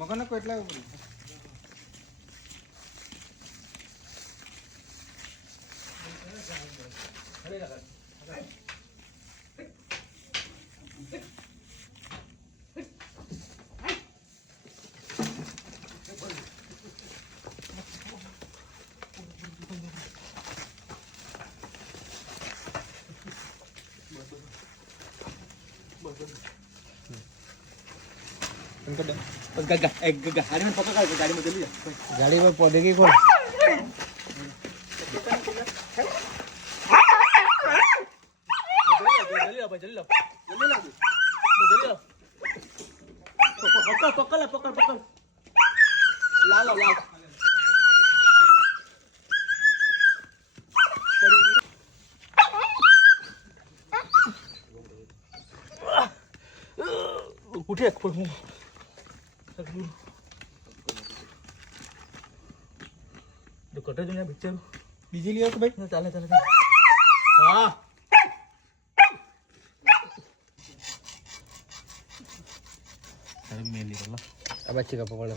మగన్న ఎట్లా Thank you. गाड़ी में पका गाड़ी में चली जा गाड़ी में कौन जल्दी उठे કટે જો ને બિચારું બીજી લ્યો કે ભાઈ ચાલે ચાલે ચાલે હા અરે મેં લીધો આ બચ્ચી કપા પડે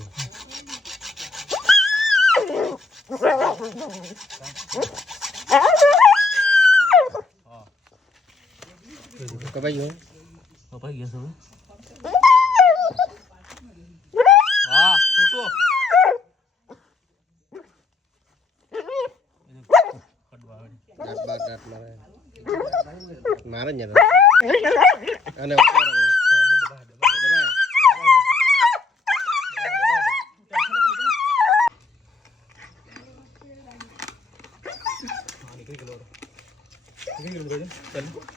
કપાઈ ગયું કપાઈ ગયા સૌ હા છોટો દાંત બાર દાંત મારે મારે જ ને અને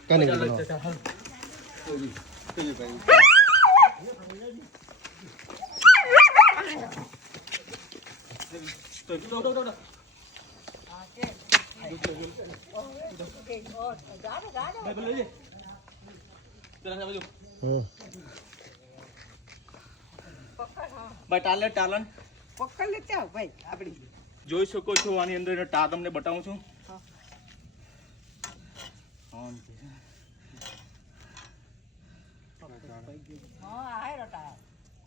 કને ગયેલો હમ ભાઈ ટાલે ટાલન પકડ લેતે આવ ભાઈ આપડી જોઈ શકો છો આની અંદર એનો ટા તમને બતાવું છું આમ છે. હા આય રટા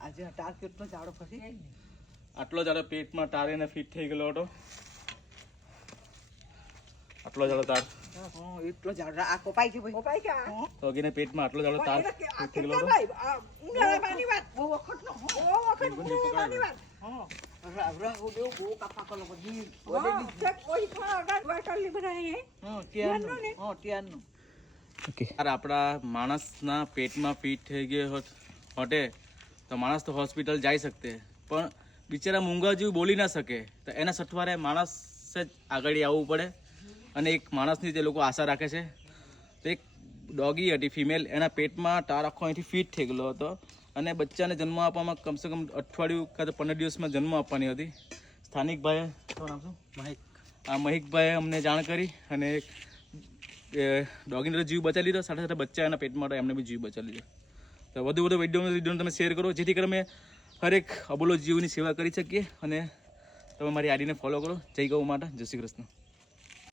આજે હટાર કેટલો જાડો ફસી આટલો જાડો પેટમાં તારીને ફિટ થઈ ગયેલો હતો. આટલો જાડો તાર. હા એટલો જાડો આ કોપાઈ ગયો કોપાઈ ગયા? તો પેટમાં આટલો જાડો તાર ફિટ થઈ ગયેલો હતો. ભાઈ વાત. બહુ વખત નો બહુ વખત ઉંગાળાની વાત. હા. રાવરા હો બહુ કાપા કલો બધી કોઈ પણ અગાડ વાટલી બનાવી હા. ટિયાનું હા ટિયાનું ઓકે. યાર આપણા માણસના પેટમાં ફિટ થઈ ગયો હોત હોટે તો માણસ તો હોસ્પિટલ જઈ શકતે. પણ બિચારા મૂંગા જેવું બોલી ના શકે. તો એના સઠવારે માણસ જ આગળ આવવું પડે. અને એક માણસની તે લોકો આશા રાખે છે તો એક ડોગી હતી ફિમેલ એના પેટમાં ટાર આખો અહીંથી ફિટ થઈ ગયેલો હતો. અને બચ્ચાને જન્મ આપવામાં કમસે કમ અઠવાડિયું કાં તો પંદર દિવસમાં જન્મ આપવાની હતી. સ્થાનિક ભાઈએ નામ શું? મહિક. આ મહિકભાઈએ અમને જાણ કરી અને એક ડોગીને તો જીવ બચાવી લીધો. સાથે સાથે બચ્ચા એના પેટમાં હતા એમને બી જીવ બચાવી લીધો. તો વધુ વધુ વીડિયો વીડિયો તમે શેર કરો જેથી કરીને હરેક અબોલો જીવની સેવા કરી શકીએ અને તમે મારી આડીને ફોલો કરો. જય ગૌ માતા. જય શ્રી કૃષ્ણ.